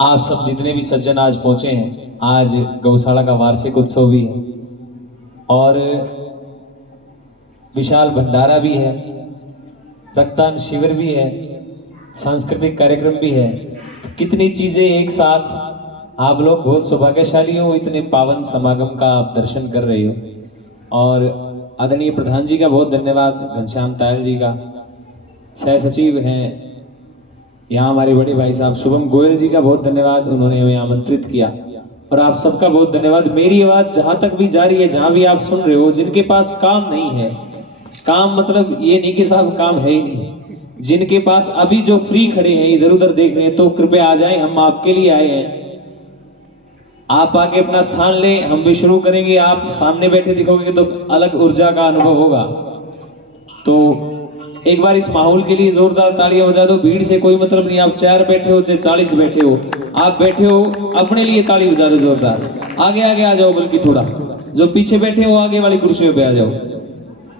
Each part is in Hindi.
आप सब जितने भी सज्जन आज पहुंचे हैं, आज गौशाला का वार्षिक उत्सव भी है और विशाल भंडारा भी है, रक्तदान शिविर भी है, सांस्कृतिक कार्यक्रम भी है। तो कितनी चीजें एक साथ, आप लोग बहुत सौभाग्यशाली हो, इतने पावन समागम का आप दर्शन कर रहे हो। और आदरणीय प्रधान जी का बहुत धन्यवाद, घनश्याम तायल जी का, सह सचिव हैं यहाँ हमारे बड़े भाई साहब शुभम गोयल जी का बहुत धन्यवाद, उन्होंने हमें आमंत्रित किया। और आप सबका बहुत धन्यवाद। मेरी आवाज जहां तक भी जा रही है, जहां भी आप सुन रहे हो, जिनके पास काम नहीं है, काम मतलब ये नहीं कि साहब काम है ही नहीं, जिनके पास अभी जो फ्री खड़े हैं इधर उधर देख रहे हैं, तो कृपया आ जाए, हम आपके लिए आए हैं। आप आके अपना स्थान लें, हम भी शुरू करेंगे। आप सामने बैठे दिखोगे तो अलग ऊर्जा का अनुभव होगा। तो एक बार इस माहौल के लिए जोरदार तालियां बजा दो। भीड़ से कोई मतलब नहीं, आप 4 बैठे हो चाहे 40 बैठे हो, आप बैठे हो अपने लिए ताली बजा दो जोरदार। आगे आगे आ जाओ, बल्कि थोड़ा जो पीछे बैठे हो आगे वाली कुर्सियों पे आ जाओ।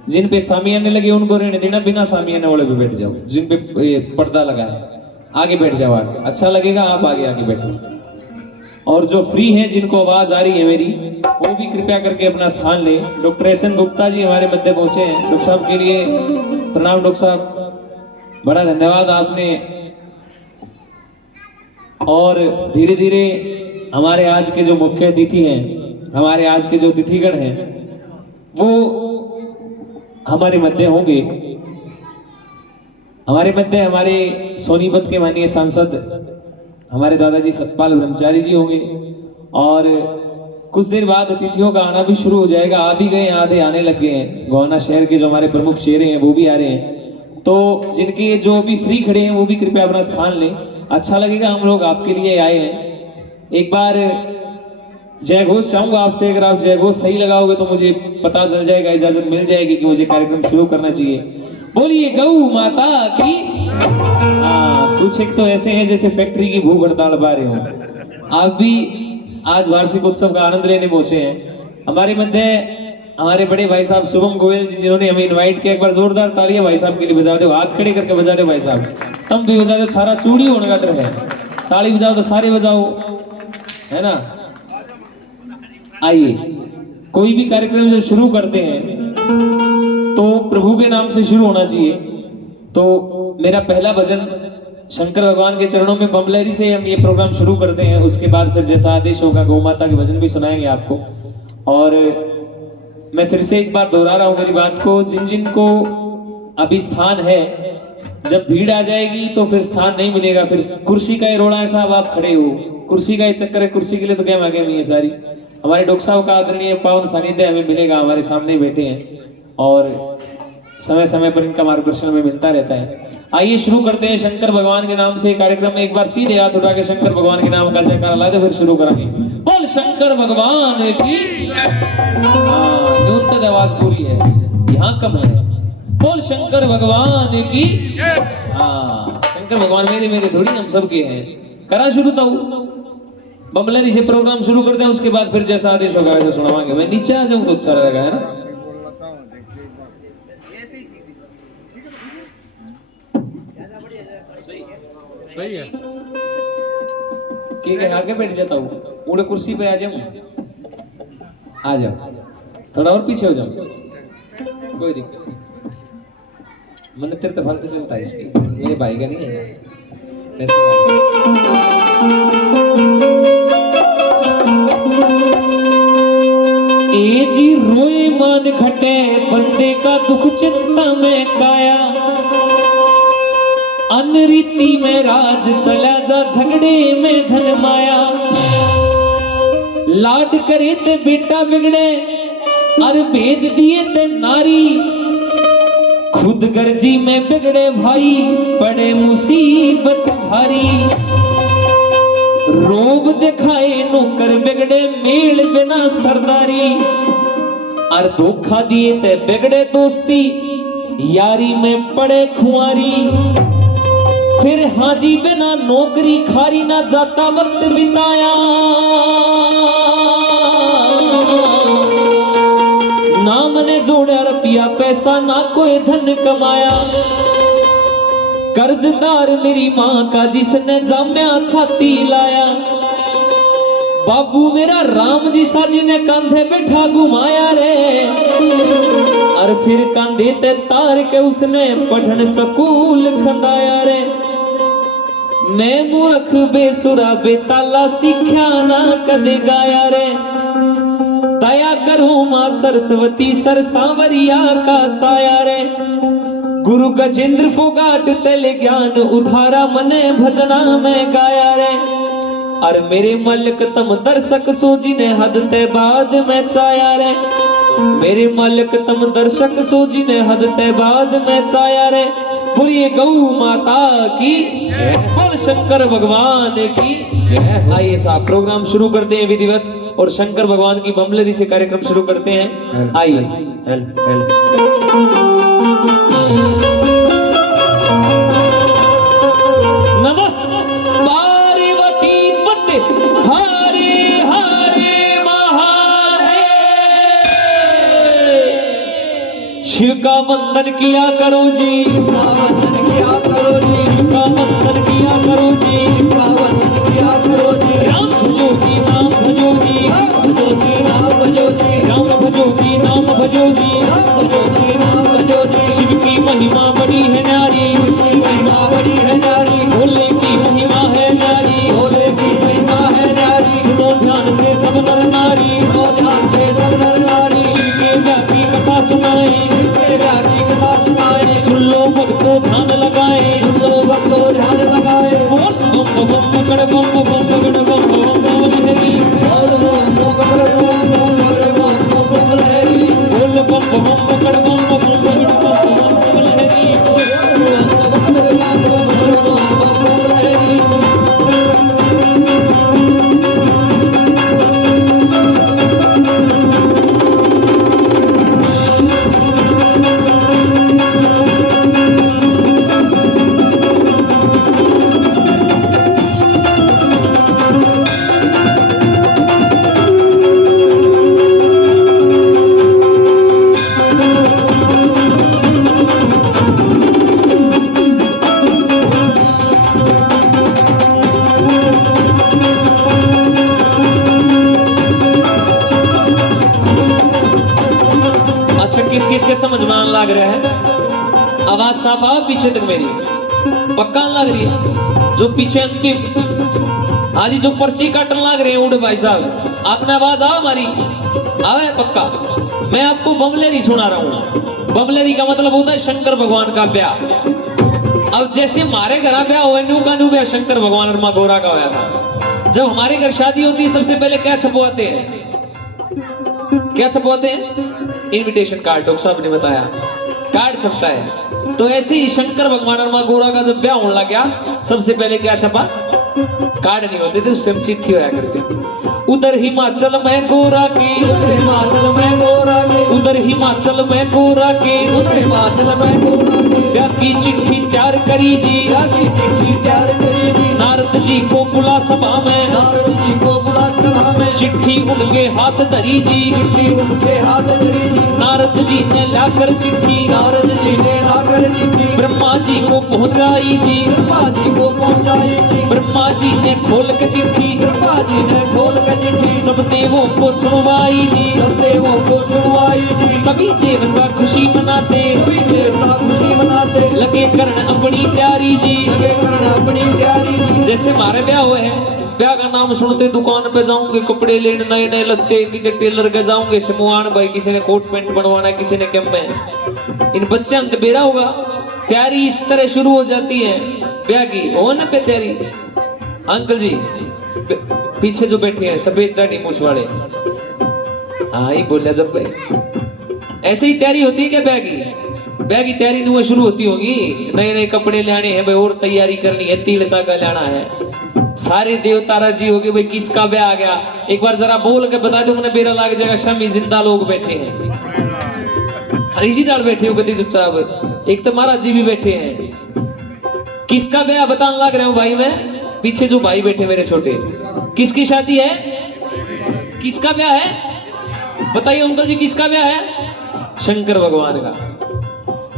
जिन पे सामियाने लगे उनको रहने देना, बिना सामियाने वाले पे बैठ जाओ। जिन पे पर्दा लगा है आगे बैठ जाओ, आगे अच्छा लगेगा, आप आगे आगे बैठो। और जो फ्री हैं, जिनको आवाज आ रही है मेरी, वो भी कृपया करके अपना स्थान लें। Doctor SN. गुप्ता जी हमारे मध्य पहुंचे हैं, डॉक्टर साहब के लिए प्रणाम। डॉक्टर साहब बड़ा धन्यवाद आपने। और धीरे धीरे हमारे आज के जो मुख्य अतिथि हैं, हमारे आज के जो अतिथिगण हैं, वो हमारे मध्य होंगे। हमारे मध्य हमारे सोनीपत के माननीय सांसद हमारे दादाजी सतपाल ब्रह्मचारी जी होंगे। और कुछ देर बाद अतिथियों का आना भी शुरू हो जाएगा। आ भी गए, आधे आने लग गए हैं। गोहाना शहर के जो हमारे प्रमुख शेरे हैं वो भी आ रहे हैं। तो जिनके जो अभी फ्री खड़े हैं वो भी कृपया अपना स्थान लें। अच्छा लगेगा, हम लोग आपके लिए आए हैं। एक बार जय घोष चाहूंगा आपसे, अगर आप जय घोष सही लगाओगे तो मुझे पता चल जाएगा, इजाजत मिल जाएगी कि मुझे कार्यक्रम शुरू करना चाहिए। बोलिए गौ माता की। कुछ एक तो ऐसे हैं जैसे फैक्ट्री की भूख हड़ताल पा रहे हो। आप भी आज वार्षिक उत्सव का आनंद लेने पहुंचे हैं। हमारे मध्य हमारे बड़े भाई साहब शुभम गोयल जी, जिन्होंने हमें इनवाइट किया। एक बार जोरदार तालियां भाई साहब के लिए बजा दो, हाथ खड़े करके बजा दो भाई साहब। तुम भी बजा दो, थारा चूड़ी होने का डर है। ताली बजाओ तो सारे बजाओ, है ना। आइए, कोई भी कार्यक्रम जो शुरू करते हैं तो प्रभु के नाम से शुरू होना चाहिए। तो मेरा पहला भजन शंकर भगवान के चरणों में बमलहरी से हम ये प्रोग्राम शुरू करते हैं। उसके बाद फिर जैसा आदेश होगा गौ माता के भजन भी सुनाएंगे आपको। और मैं फिर से एक बार दोहरा रहा हूं मेरी बात को, जिन जिन को अभी स्थान है, जब भीड़ आ जाएगी तो फिर स्थान नहीं मिलेगा। फिर कुर्सी का ही रोड़ा है साहब, आप खड़े हो, कुर्सी का ही चक्कर है। कुर्सी के लिए तो क्या मांगे नहीं है सारी। हमारे डॉक्टर साहब का आदरणीय पावन सानिध्य हमें मिलेगा, हमारे सामने बैठे हैं और समय समय पर इनका मार्गदर्शन हमें मिलता रहता है। आइए शुरू करते हैं शंकर भगवान के नाम से कार्यक्रम। एक बार सीधे हाथ उठा के शंकर भगवान के नाम का जयकारा ला दे, फिर शुरू करेंगे। बोल शंकर भगवान की। न्यूनतम आवाज पूरी है, यहाँ कम है। बोल शंकर भगवान की। शंकर भगवान मेरे थोड़ी, हम सबके हैं। करा शुरू तो बमलरी से प्रोग्राम शुरू करते हैं, उसके बाद फिर जैसा आदेश होगा वैसा सुनावांगे। मैं नीचे आ जाऊं तो अच्छा रहेगा, है ना। सही है के आगे बैठ जाता हूँ, पूरे कुर्सी पे आ जाऊँ। आ जाओ, थोड़ा और पीछे हो जाओ, कोई दिक्कत नहीं। मन तेरे तो फालतू चलता है इसकी, मेरे भाई का नहीं है। ए जी रोए मान घटे, बंदे का दुख चिंता में काया। अनरीति में राज चला जा, झगड़े में धन माया। लाड करे ते बेटा बिगड़े, अर भेद दिए ते नारी। खुद गर्जी में बिगड़े भाई, पड़े मुसीबत भारी। रोब दिखाए नौकर बिगड़े, मेल बिना सरदारी। और धोखा दिए ते बिगड़े दोस्ती, यारी में पड़े खुआरी। फिर हाजी बिना नौकरी खारी, ना जाता वक्त बिताया। ना मने जोड़ा रुपया पैसा, ना कोई धन कमाया। कर्जदार मेरी माँ का जिसने जाम्या छाती लाया, बाबू मेरा राम जी सा जी ने कांधे बैठा घुमाया रे, और फिर कांधे ते तार के उसने पढ़न स्कूल खंदाया रे। मैं मूर्ख बेसुरा बेताला सीख्या ना कदे गाया रे, दया करो माँ सरस्वती सर सांवरिया का साया रे। गुरु गजेंद्र फोगाट तेले ज्ञान उधारा मने भजना में गाया रे, और मेरे मलिक तम दर्शक सोजी ने हद ते बाद में चाया रे, मेरे मलिक तम दर्शक सोजी ने हद ते बाद में चाया रे। बोलिए गौ माता की, बोल शंकर भगवान की। आइए साहब प्रोग्राम शुरू करते हैं विधिवत, और शंकर भगवान की बमलरी से कार्यक्रम शुरू करते हैं। आइए नमः पार्वती पते हरे हरे महादेव। शिव का वंदन किया करो जी, शिव का वंदन किया करो जी, शिव का वंदन किया करो जी, शिव का वंदन किया करो जी। राम भजो जी नाम भजो जी, राम भजो जी नाम भजो जी, राम भजो जी नाम भजो जी, राम भजो जी नाम भजो जी। शिव की महिमा बड़ी है न्यारी, शिव की महिमा बड़ी है न्यारी, भोले की महिमा है न्यारी, भोले की महिमा है न्यारी। सुनो ध्यान से सब नर नारी, सुनो ध्यान से सब नर नारी। शिव के व्यापी कथा सुनाई, शिव के व्यापी कथा सुनाई। सुन लो भक्तों ध्यान लगाए, सुन लो भक्तों ध्यान लगाए। बोल बम बम पकड़ बम बम पकड़ बम बम बम लहरी, बोल बम पकड़ बम बम पकड़ बम बम लहरी, बोल बम बम पकड़ बम बम पकड़ बम बम लहरी, बोल बम पकड़ बम बम पकड़ बम बम लहरी। किस किस के समझ में आने लग रहा है? आवाज साफ आओ पीछे तक मेरी, पक्का लग रही है? जो पीछे अंतिम आज जो पर्ची काटने लग रहे हैं उड़ भाई साहब, आपने आवाज आओ हमारी आवे पक्का। मैं आपको बमलेरी सुना रहा हूँ। बमलेरी का मतलब होता है शंकर भगवान का ब्याह। अब जैसे हमारे घर ब्याह हुआ न्यू का न्यू ब्याह शंकर भगवान और माँ गौरा का हुआ था। जब हमारे घर शादी होती है सबसे पहले क्या छपवाते हैं? क्या छपवाते हैं? Invitation card. डॉक्टर साहब ने बताया कार्ड छपता है। तो ऐसे ही शंकर भगवान और माँ गौरा का जब ब्याह होने लग गया सबसे पहले क्या छपा? कार्ड नहीं होते थे, उससे चिट्ठी होया करती। उधर हिमाचल में गोरा की, उधर हिमाचल में गोरा की, उधर हिमाचल में गोरा की, उधर हिमाचल में गोरा की। ब्याह की चिट्ठी तैयार करी जी, ब्याह की चिट्ठी तैयार करी जी। नारद जी को बुला सभा में, नारद जी को बुला सभा में। चिट्ठी उनके हाथ धरी जी, चिट्ठी उनके हाथ धरी जी। नारद जी ने लाकर चिट्ठी, नारद जी ने लाकर चिट्ठी ब्रह्मा जी को पहुंचाई जी, ब्रह्मा जी को पहुंचाई जी। ब्रह्मा जी ने खोल के चिट्ठी, ब्रह्मा जी ने खोल के चिट्ठी सब देवों को सुनवाई जी, सब देवों को सुनवाई जी। सभी देवता खुशी मनाते, सभी देवता खुशी मनाते। लगे करन अपनी तैयारी जी, लगे करन अपनी तैयारी जी। जैसे हमारे ब्याह हुए हैं, ब्याह का नाम सुनते दुकान पे जाऊंगे कपड़े लेने, नए नए लत्ते, किसी टेलर के जाऊंगे, शमुआन भाई किसी ने कोट पैंट बनवाना है, किसी ने कैम में। इन बच्चे अंत बेरा होगा। तैयारी इस तरह शुरू हो जाती है ब्याह की। हो ना पे तैयारी? अंकल जी पीछे जो बैठे हैं सफेद दाढ़ी मूंछ वाले, हाँ ही बोलिया जब ऐसे ही तैयारी होती है क्या ब्याह की? ब्याह की तैयारी नुआ शुरू होती होगी। नए नए कपड़े लाने हैं भाई, और तैयारी करनी है, तिल ताका लाना है। सारे देवता राजी हो गए भाई किसका ब्याह आ गया। एक बार जरा बोल के बता दो, मैंने बेरा लाग जाएगा। शामी जिंदा लोग बैठे हैं, ऋषि डाल बैठे हो गति चुपचाप, एक तो महाराज जी भी बैठे हैं। किसका ब्याह बताने लग रहे हो भाई? मैं पीछे जो भाई बैठे मेरे छोटे, किसकी शादी है? किसका ब्याह है? बताइए अंकल जी किसका ब्याह है? शंकर भगवान का।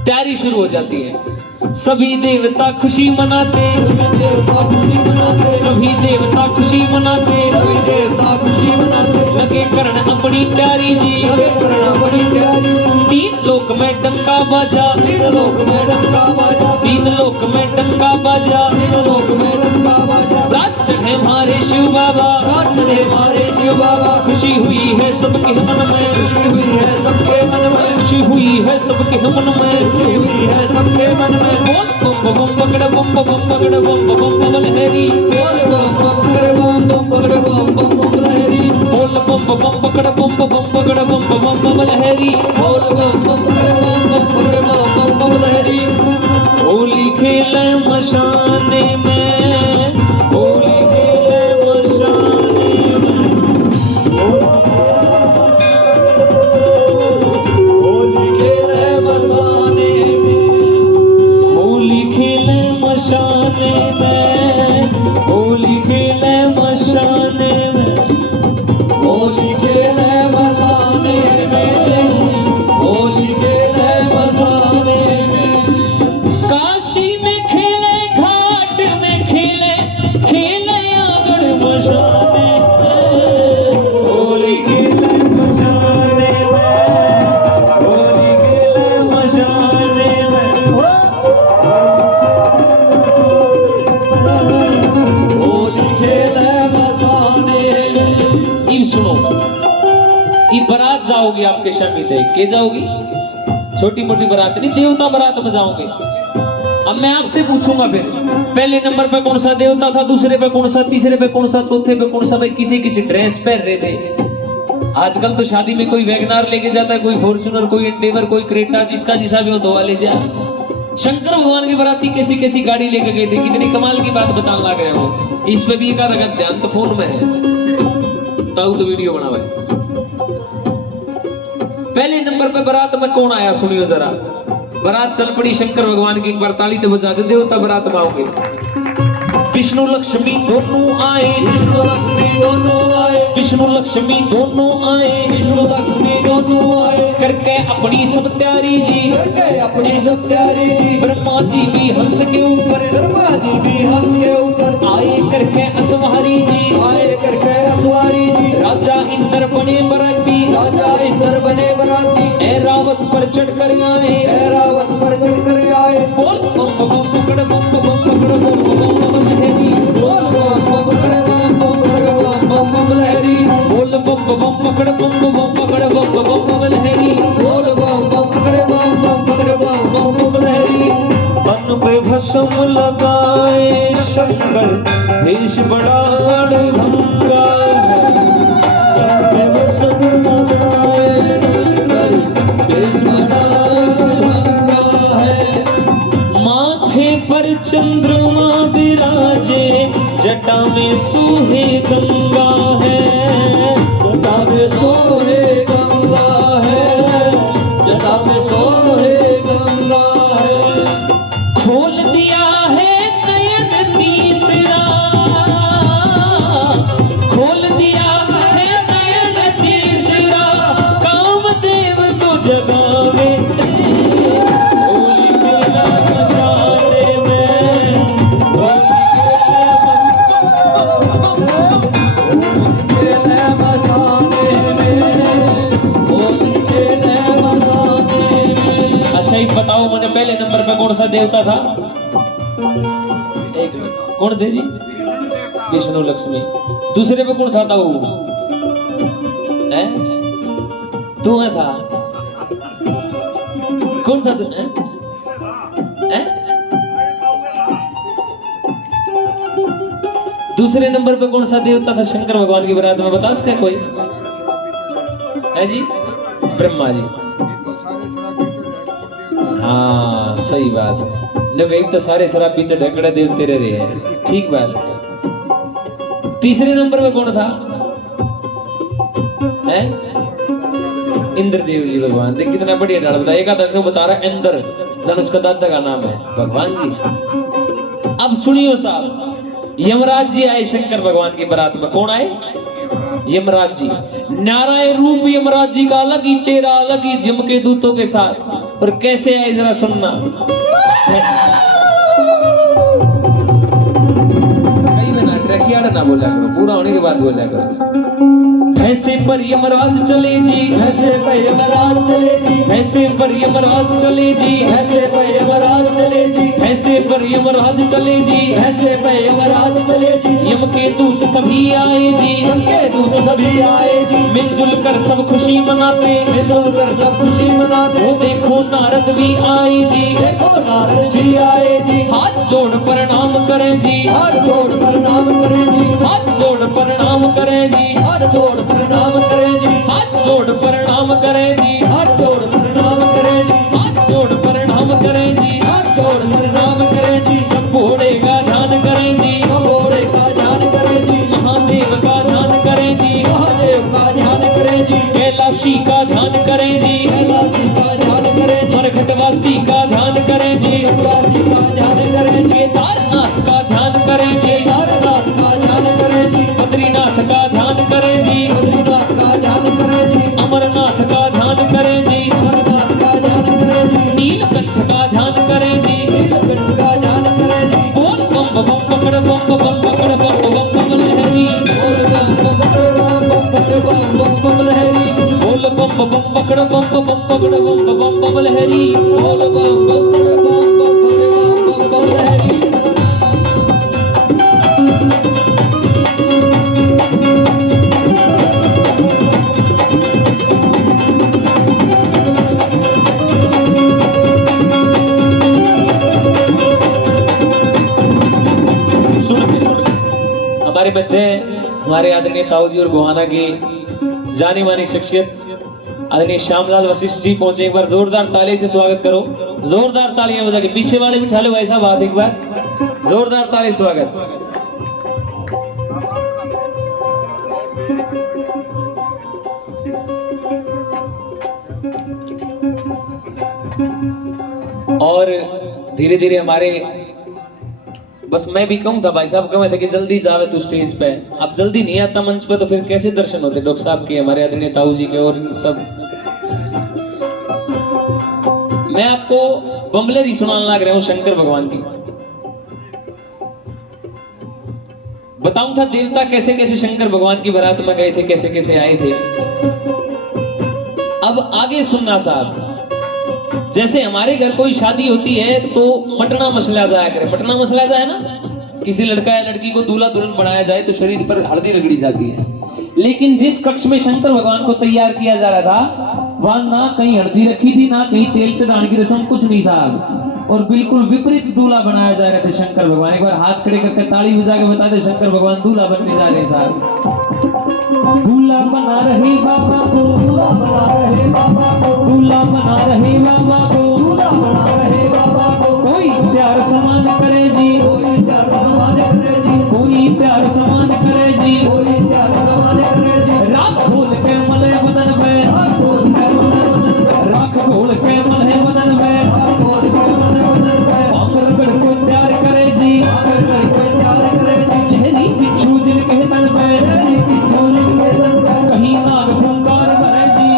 तैयारी शुरू हो जाती है। सभी देवता खुशी मनाते, सभी देवता खुशी मनाते, सभी देवता खुशी मनाते, सभी देवता खुशी मनाते, लगे करण अपनी तैयारी जी, लगे करना बड़ी तैयारी। तीन लोक में डंका बाजा, तीन लोक में डंका बाजा, तीन लोक में डंका बाजा, तीन लोक में डंका बाजा। रात चढ़े हमारे शिव बाबा, रात चढ़े हमारे शिव बाबा, खुशी हुई है सबके मन में, खुशी हुई है सबके मन में, खुशी हुई है सबके मन में, खुशी हुई है सबके मन में। बोल बम बम पकड़ बम बम पकड़ बम बम बम लहरी, बोल बम बम पकड़ बम बम पकड़ बम बम बम लहरी, बोल बम बम पकड़ बम बम पकड़ बम बम बम लहरी, बोल बम बम पकड़ बम बम पकड़ बम बम बम लहरी। होली खेले मशाने में, होली खेले मशाने में, होली खेले मसाने में, होली खेले मशाने में, होली खेले मशाने में, होली खेले मसाने में, होली खेले मसाने में। काशी में खेले, घाट में खेले, खेले आंगन मशाने में, होली खेले मशाने में, होली खेले मशाने में, होली खेले मसाने में। ई सुनो, ई बारात जाओगी आपके शामी थे, के जाओगी? छोटी मोटी बारात नहीं, देवता बारात में जाओगे। अब मैं आपसे पूछूंगा फिर, पहले नंबर पे कौन सा देवता था, दूसरे पे कौन सा, तीसरे पे कौन सा, चौथे पे कौन सा? भाई किसी किसी ड्रेस पहन रहे थे। आजकल तो शादी में कोई वैगनार लेके जाता है, कोई फॉर्च्यूनर, कोई एंडेवर, कोई क्रेटा, जिसका जिसा भी हो धोवा ले जा। शंकर भगवान की बाराती कैसी कैसी गाड़ी लेके गए थे, कितनी कमाल की बात बताने लग रहे हो। इस पे भी एक आधा ध्यान तो फोन में है, ताऊ तो वीडियो बना हुआ है। पहले नंबर पे बारात में कौन आया सुनियो जरा। बारात चल पड़ी शंकर भगवान की, एक बार ताली तो बजा दे, देवता बारात में आओगे। विष्णु लक्ष्मी दोनों आए, विष्णु लक्ष्मी दोनों आए, विष्णु लक्ष्मी दोनों आए, विष्णु लक्ष्मी दोनों आए, करके अपनी सब तैयारी जी, करके अपनी सब तैयारी जी। ब्रह्मा जी भी हंस के ऊपर, ब्रह्मा जी भी हंस के ऊपर आए करके असवारी जी, आए करके असवारी जी। राजा इंद्र बने बराती, राजा इंद्र बने बराती, ऐरावत पर चढ़कर आए, ऐरावत पर चढ़कर आए। बोल बम बम पकड़ बम बम पकड़ बम बम बम लहरी, बोल बम बम पकड़ बम बम पकड़ बम बम बम लहरी, बोल बम बम पकड़ बम बम पकड़ बम बम बम लहरी, बोल बम बम पकड़ बम बम पकड़ बम बम बम लहरी। तन पे भस्म लगाए शंकर, देश बड़ा अड़भंगा है, तन पे भस्म लगाए शंकर, देश बड़ा अड़भंगा है। माथे पर चंद्रमा विराजे, जटा में सूहे गंगा है, जटा में सोहे गंगा है, जटा में सोहे गंगा है। खोल दिया है नयन तीसरा, खोल दिया है नयन तीसरा, कामदेव को जगावे, होली खेला मशाले में, होली खेले मसाने में, होली खेले मसाने में। अच्छा एक बताओ मैंने पहले नंबर पे कौन सा देवता था? एक कौन थे जी? विष्णु लक्ष्मी। दूसरे पे कौन था ताऊ? हैं? तू है था? कौन था तू? हैं? हैं? दूसरे नंबर पे कौन सा देवता था शंकर भगवान की बारात में? बता सकता है कोई? है जी? ब्रह्मा जी। हाँ सही बात है, न एक तो सारे शराब पीछे ढकड़े देवते रहे हैं, ठीक बात है। तीसरे नंबर पे कौन था? हैं? इंद्रदेव जी भगवान। देख कितना बढ़िया डाल बता, एक आधा बता रहा इंद्र, जन उसका दादा का नाम है भगवान जी। अब सुनियो साहब, यमराज जी आए शंकर भगवान की बारात में। कौन आए? यमराज जी। नारायण रूप यमराज जी का अलग ही चेहरा, अलग ही यम के दूतों के साथ। और कैसे आए जरा सुनना। कई बना ट्रैकियाड़ा ना बोला करो, पूरा होने के बाद बोला करो। ऐसे पर यमराज चले जी, ऐसे पे यमराज चले जी, ऐसे पर यमराज चले जी, ऐसे पे यमराज चले जी, ऐसे पर यमराज चले जी, ऐसे पे यमराज चले जी, यम के दूत सभी आए जी, यम के दूत सभी आए जी, मिलजुल कर सब खुशी मनाते, मिलजुल कर सब खुशी मनाते। वो देखो नारद भी आए जी, देखो नारद जी आए जी, हाथ जोड़ प्रणाम करें जी, हाथ जोड़ प्रणाम करें जी, हाथ जोड़ प्रणाम करें जी, हाथ जोड़ प्रणाम करें जी, हाथ जोड़ प्रणाम करें जी, हाथ जोड़ प्रणाम करें जी, हाथ जोड़ प्रणाम करें जी, हाथ जोड़ प्रणाम करें जी। सब भोले का ध्यान करें जी, सब भोले का ध्यान करें जी, महादेव का ध्यान करें जी, महादेव का ध्यान करें जी, कैलाशी का ध्यान करें जी, कैलाशी का ध्यान करें जी, मरघटवासी का ध्यान करें जी, कटवासी का ध्यान करें जी, केदारनाथ का ध्यान करें जी, केदारनाथ का ध्यान करें जी, बद्रीनाथ का ध्यान करें जी, बद्रीनाथ का ध्यान करें जी, अमरनाथ का ध्यान करें जी, अमरनाथ का ध्यान करें जी, नीलकंठ का ध्यान करें जी, नीलकंठ का ध्यान करें जी। बोल बम बम पकड़ बम बम पकड़ बम बम बम लहरी, बोल बम बम पकड़ बम बम पकड़ बम बम बम लहरी, बोल बम बम पकड़ बम बम पकड़ बम बम बम लहरी, बोल बम बम पकड़ बम बम पकड़ बम बम बम लहरी। हमारे मध्य हमारे आदरणीय ताऊजी और गोहाना की जानी मानी शख्सियत आदरणीय श्यामलाल वशिष्ठ जी पहुंचे। एक बार जोरदार ताली से स्वागत करो, जोरदार तालियां बजा के। पीछे वाले भी ठालो भाई साहब हाथ, एक बार जोरदार ताली स्वागत। और धीरे धीरे हमारे, बस मैं भी कहूँ था भाई साहब कहे थे कि जल्दी जावे तू स्टेज पे, अब जल्दी नहीं आता मंच पे तो फिर कैसे दर्शन होते डॉक्टर साहब के, हमारे आदरणीय ताऊ जी के और इन सब। मैं आपको बम्बलेरी सुनाने लग रहा हूँ शंकर भगवान की। बताऊं था देवता कैसे कैसे शंकर भगवान की बारात में गए थे, कैसे कैसे आए थे। अब आगे सुनना साहब, जैसे हमारे घर कोई शादी होती है तो मटना मसला जाया करे, मटना मसला जाए ना, किसी लड़का या लड़की को दूल्हा दुल्हन बनाया जाए तो शरीर पर हल्दी रगड़ी जाती है। लेकिन जिस कक्ष में शंकर भगवान को तैयार किया जा रहा था वहां ना कहीं हल्दी रखी थी ना कहीं तेल चढ़ाने की रस्म, कुछ नहीं साहब, और बिल्कुल विपरीत दूल्हा बनाया जा रहे थे शंकर भगवान। एक बार हाथ खड़े करके ताली बजा के बता दे शंकर भगवान दूल्हा बनने जा रहे हैं साहब। दूल्हा बना रहे बाबा को, दूल्हा बना रहे बाबा को, दूल्हा बना रहे बाबा को, दूल्हा बना रहे बाबा को। कोई प्यार समान करे जी, कोई प्यार समान करे जी, कोई प्यार समान करे जी, कोई प्यार समान करे जी। राख खोल के मले बदन में, हाथ खोल के मने बदन पे, राख खोल के मले बदन में, हाथ खोल के मने बदन पे। आकर कर को प्यार करे जी, आकर कर कोई प्यार करे जी, चेहरी बिच्छू जिनके तन पे, तेरी की चोली के तन पे। कहीं नाग फुंकार भरे जी,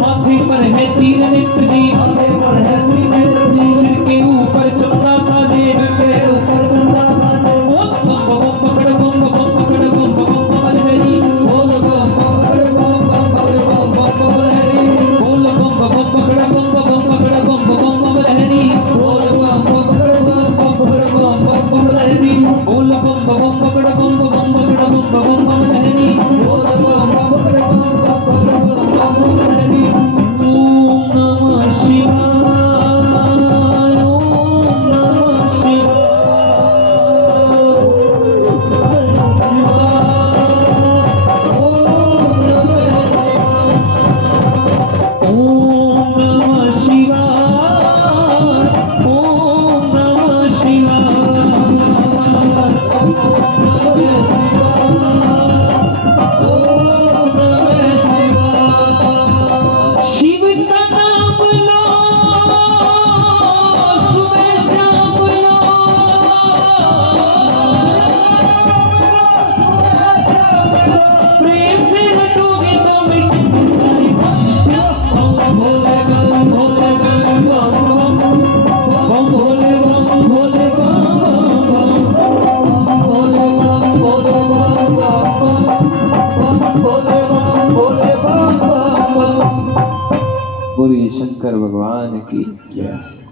माथे पर है तीर नेत्र जी, आगे पर है तीन जी, सिर के ऊपर चंदा साजे, के ऊपर गंगा साजे। बोल बम बोलिए शंकर भगवान की जय।